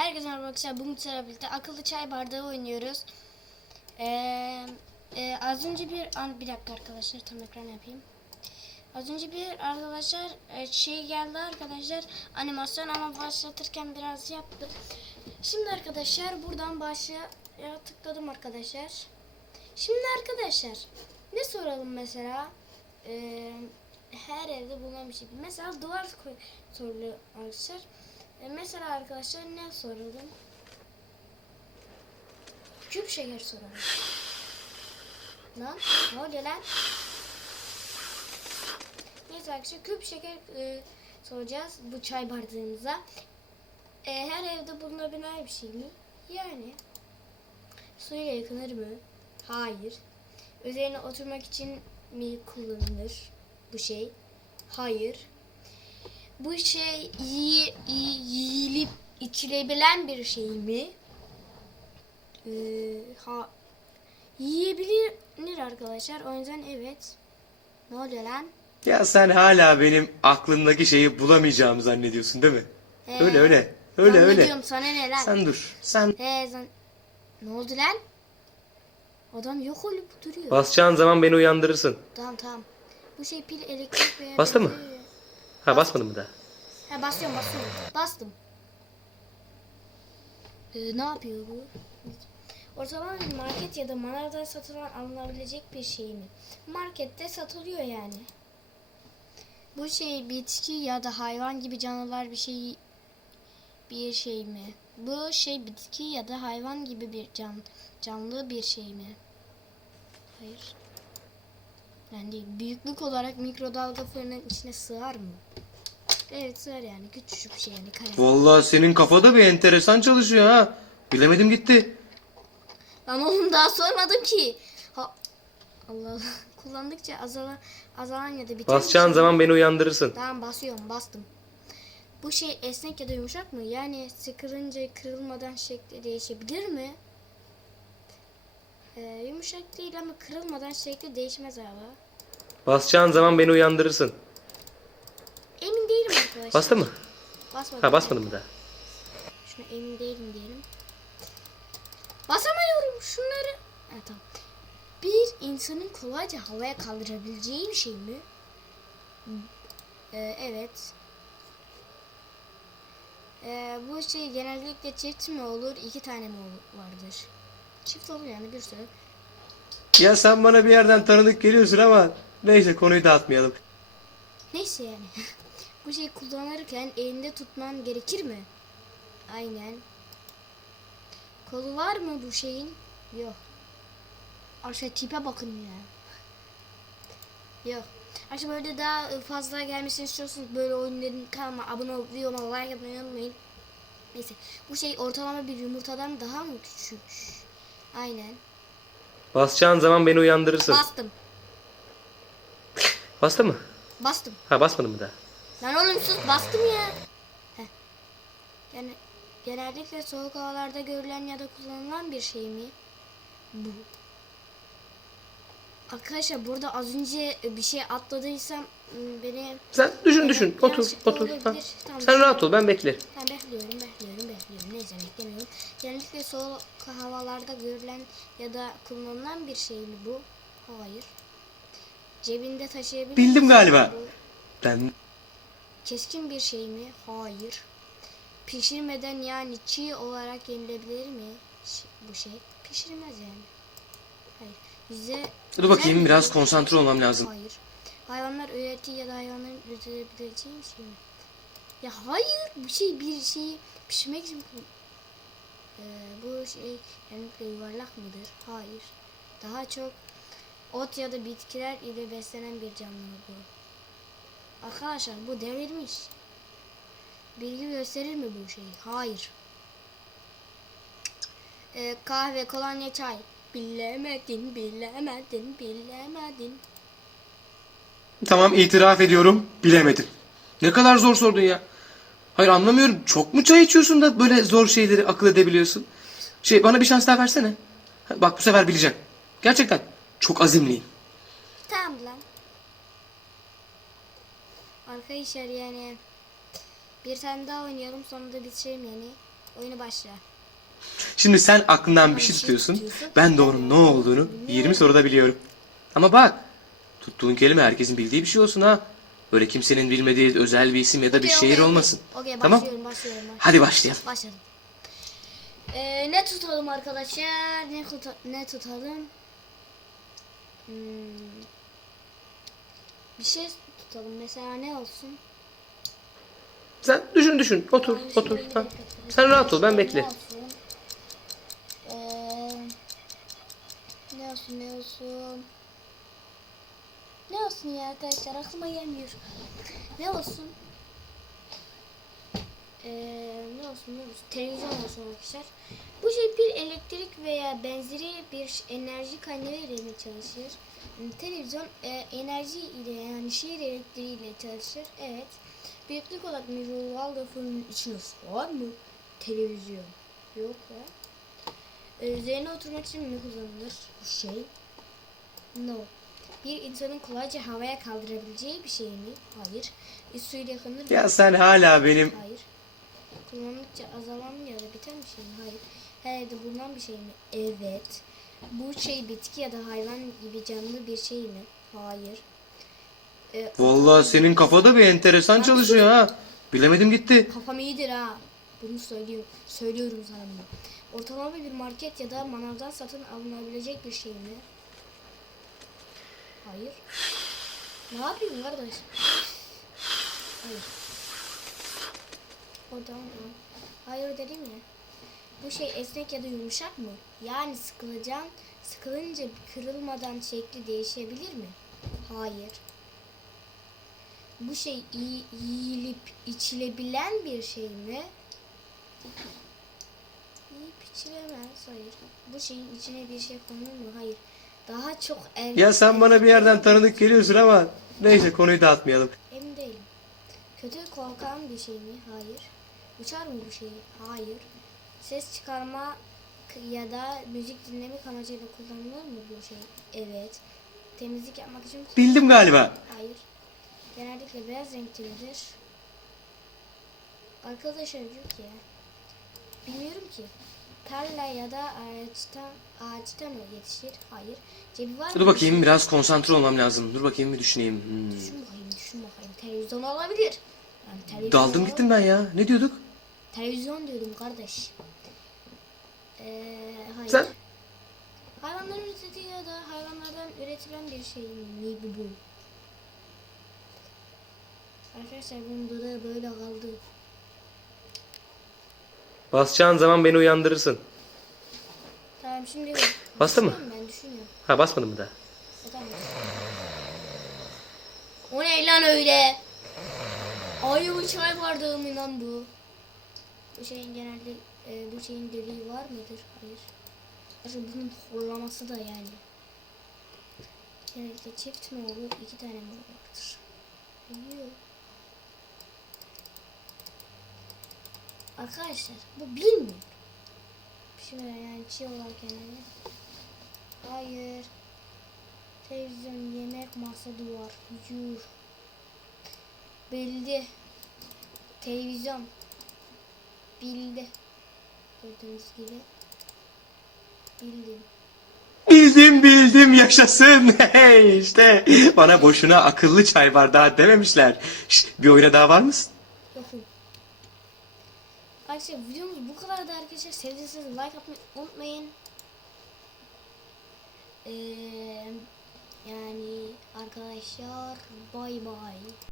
Herkese merhaba arkadaşlar. Bugün sizlerle birlikte akıllı çay bardağı oynuyoruz. Ee, e, az önce bir an bir dakika arkadaşlar tam ekran yapayım. Az önce bir arkadaşlar e, şey geldi arkadaşlar animasyon ama başlatırken biraz yaptı. Şimdi arkadaşlar buradan başlaya tıkladım arkadaşlar. Şimdi arkadaşlar ne soralım mesela? Ee, her evde bulunan bir şey. Mesela duvar koy soruluyor arkadaşlar. E, mesela arkadaşlar ne soralım? Küp şeker soralım. Lan ne oluyor lan? Neyse arkadaşlar küp şeker e, soracağız bu çay bardağımıza. E, her evde bulunabilen bir şey mi? Yani. Suyla yıkanır mı? Hayır. Üzerine oturmak için mi kullanılır bu şey? Hayır. Bu şey yi, yi- yiyilip içilebilen bir şey mi? Ee, ha yiyebilir arkadaşlar. O yüzden evet. Ne oluyor lan? Ya sen hala benim aklımdaki şeyi bulamayacağımı zannediyorsun değil mi? Ee, Öyle öyle. Öyle öyle. Sana ne lan? Sen dur. Sen He, zan... Ne oldu lan? Adam yok olup duruyor. basacağın zaman beni uyandırırsın. Tamam tamam. Bu şey pil elektrik veya Bastı mı? benziyor. Ha basmadın mı da? Ha basıyorum basıyorum. Bastım. Ee, ne yapıyor bu? Ortalama bir market ya da manavda satılan alınabilecek bir şey mi? Markette satılıyor yani. Bu şey bitki ya da hayvan gibi canlılar bir şey bir şey mi? Bu şey bitki ya da hayvan gibi bir can canlı bir şey mi? Hayır. Yani. Büyüklük olarak mikrodalga fırının içine sığar mı? Evet sığar yani. Küçücük bir şey yani. Kare. Vallahi senin kafada bir enteresan çalışıyor ha. Bilemedim gitti. Ama onu daha sormadım ki. Ha, Allah Allah. Kullandıkça azalan, azalan ya da biten bir Basacağın şey. zaman beni uyandırırsın. Tamam basıyorum bastım. Bu şey esnek ya da yumuşak mı? Yani sıkılınca kırılmadan şekli değişebilir mi? Ee, yumuşak değil ama kırılmadan şekli değişmez abi. Basacağın zaman beni uyandırırsın. Emin değilim arkadaşlar. Bastı mı? Basmadım. Ha basmadın mı da? Şuna emin değilim diyelim. Basamıyorum şunları. Ha, tamam. Bir insanın kolayca havaya kaldırabileceği bir şey mi? Ee, evet. Ee, bu şey genellikle çift mi olur, iki tane mi vardır? Çift olur yani bir sürü. Ya sen bana bir yerden tanıdık geliyorsun ama neyse konuyu dağıtmayalım. Neyse yani. bu şeyi kullanırken elinde tutman gerekir mi? Aynen. Kolu var mı bu şeyin? Yok. Aşağı tipe bakın ya. Yok. Aşağı böyle daha fazla gelmesini istiyorsanız böyle oyunların kanalıma abone olup videoma like yapmayı unutmayın. Neyse. Bu şey ortalama bir yumurtadan daha mı küçük? Aynen. Basacağın zaman beni uyandırırsın. Bastım. Bastı mı? Bastım. Ha basmadın mı da? Lan oğlum sus bastım ya. Heh. Yani genellikle soğuk havalarda görülen ya da kullanılan bir şey mi? Bu. Arkadaşlar burada az önce bir şey atladıysam ım, beni Sen düşün düşün. Otur yanlışlıkla otur. Ha. Tamam, Sen rahat ol ben beklerim. ben bekliyorum, bekliyorum, bekliyorum. Neyse beklemiyorum. Genellikle soğuk havalarda görülen ya da kullanılan bir şey mi bu? Hayır. Cebinde taşıyabilir Bildim galiba. bu? Ben Keskin bir şey mi? Hayır. Pişirmeden yani çiğ olarak yenilebilir mi? Ş- bu şey pişirmez yani. Hayır. Bize Dur bakayım, Güzel biraz mi? konsantre olmam lazım. Hayır. Hayvanlar üretiği ya da hayvanların üretilebileceği bir şey mi? Ya hayır bu şey bir şeyi pişirmek için Ee, bu şey genellikle yuvarlak mıdır? Hayır. Daha çok ot ya da bitkiler ile beslenen bir canlı bu. Arkadaşlar bu devrilmiş. Bilgi gösterir mi bu şeyi? Hayır. Ee, kahve, kolonya, çay. Bilemedin, bilemedin, bilemedin. tamam itiraf ediyorum bilemedim. Ne kadar zor sordun ya. Hayır anlamıyorum. Çok mu çay içiyorsun da böyle zor şeyleri akıl edebiliyorsun? Şey bana bir şans daha versene. Bak bu sefer bileceğim. Gerçekten çok azimliyim. Tamam lan. Arkadaşlar yani bir tane daha oynayalım sonra da bitirelim yani. Oyunu başla. Şimdi sen aklından bir şey şey tutuyorsun. Ben onun ne olduğunu 20 soruda biliyorum. Ama bak tuttuğun kelime herkesin bildiği bir şey olsun ha. Böyle kimsenin bilmediği özel bir isim ya da bir Okey, şehir okey, olmasın. Okey, Okey, Tamam? başlıyorum, başlıyorum. başlıyorum. Hadi başlayalım. Başladım. Ee, ne tutalım arkadaşlar? Ne, kuta- ne tutalım? Hmm. Bir şey tutalım. Mesela ne olsun? Sen düşün düşün. Otur Aynı otur. Ha. Sen rahat ol ben beklerim. Ee, ne olsun ne olsun? Ne olsun ya arkadaşlar aklıma gelmiyor. Ne olsun? Ee, olsun? Televizyon olsun arkadaşlar. Bu şey bir elektrik veya benzeri bir enerji kaynağı ile çalışır? Yani televizyon e, enerji ile yani şehir elektriği ile çalışır. Evet. Büyüklük olarak mikrodalga fırının içine sığar mı? Televizyon. Yok ya. Ee, üzerine oturmak için mi kullanılır bu şey? No. Bir insanın kolayca havaya kaldırabileceği bir şey mi? Hayır. E, suyla yakınır mı? Ya sen hala benim Hayır. Kullandıkça azalan ya da biten bir şey mi? Hayır. Her evde bulunan bir şey mi? Evet. Bu şey bitki ya da hayvan gibi canlı bir şey mi? Hayır. Ee, Vallahi senin kafada bir enteresan çalışıyor ha. Bilemedim gitti. Kafam iyidir ha. Bunu söylüyorum. Söylüyorum sana bunu. Ortalama bir market ya da manavdan satın alınabilecek bir şey mi? Hayır. Ne yapıyorsun kardeş? Hayır. O tamam. tamam. Hayır dedim ya. Bu şey esnek ya da yumuşak mı? Yani sıkılacan, sıkılınca kırılmadan şekli değişebilir mi? Hayır. Bu şey iyi, yiyilip içilebilen bir şey mi? Yiyip içilemez. Hayır. Bu şeyin içine bir şey konur mu? Hayır. Daha çok er Ya sen bana bir yerden tanıdık geliyorsun ama neyse konuyu dağıtmayalım. Emin değilim. Kötü korkan bir şey mi? Hayır. Uçar mı bu şey? Hayır. Ses çıkarma ya da müzik dinlemek amacıyla kullanılır mı bu şey? Evet. Temizlik yapmak için Bildim galiba. Hayır. Genellikle beyaz renkte midir? Arkadaşlar diyor ki bilmiyorum ki. Tarla ya da ağaçta, ağaçta mı yetişir? Hayır. Cebi var Dur mı? bakayım biraz konsantre olmam lazım. Dur bakayım bir düşüneyim. Hmm. Düşün bakayım, düşün bakayım. Televizyon olabilir. Yani televizyon Daldım gittim ben ya. Ne diyorduk? Televizyon diyordum kardeş. Ee, hayır. Sen? Hayvanların ürettiği ya da hayvanlardan üretilen bir şey mi bu? Arkadaşlar bunun dudağı böyle kaldı. Basacağın zaman beni uyandırırsın. Tamam şimdi Bastı mı? Ben düşünüyorum. Ha basmadın mı daha? E, tamam. O ne lan öyle? Ayı bu çay bardağı mı lan bu? Bu şeyin genelde e, bu şeyin deliği var mıdır? Hayır. Ayrıca bunun horlaması da yani. Genellikle çift mi olur, iki tane mi vardır? Yok. Arkadaşlar bu bilmiyor. Şöyle yani çiğ olarak yani. Hayır. Televizyon, yemek, masa, duvar. Yuh. Bildi. Televizyon. Bildi. Gördüğünüz gibi. Bildim. Bildim bildim yaşasın. Hey işte bana boşuna akıllı çay bardağı dememişler. Şşt, bir oyuna daha var mısın? Yokum. Arkadaşlar videomuz bu kadardı arkadaşlar. Sevdiyseniz like atmayı unutmayın. Ee, yani arkadaşlar bay bay.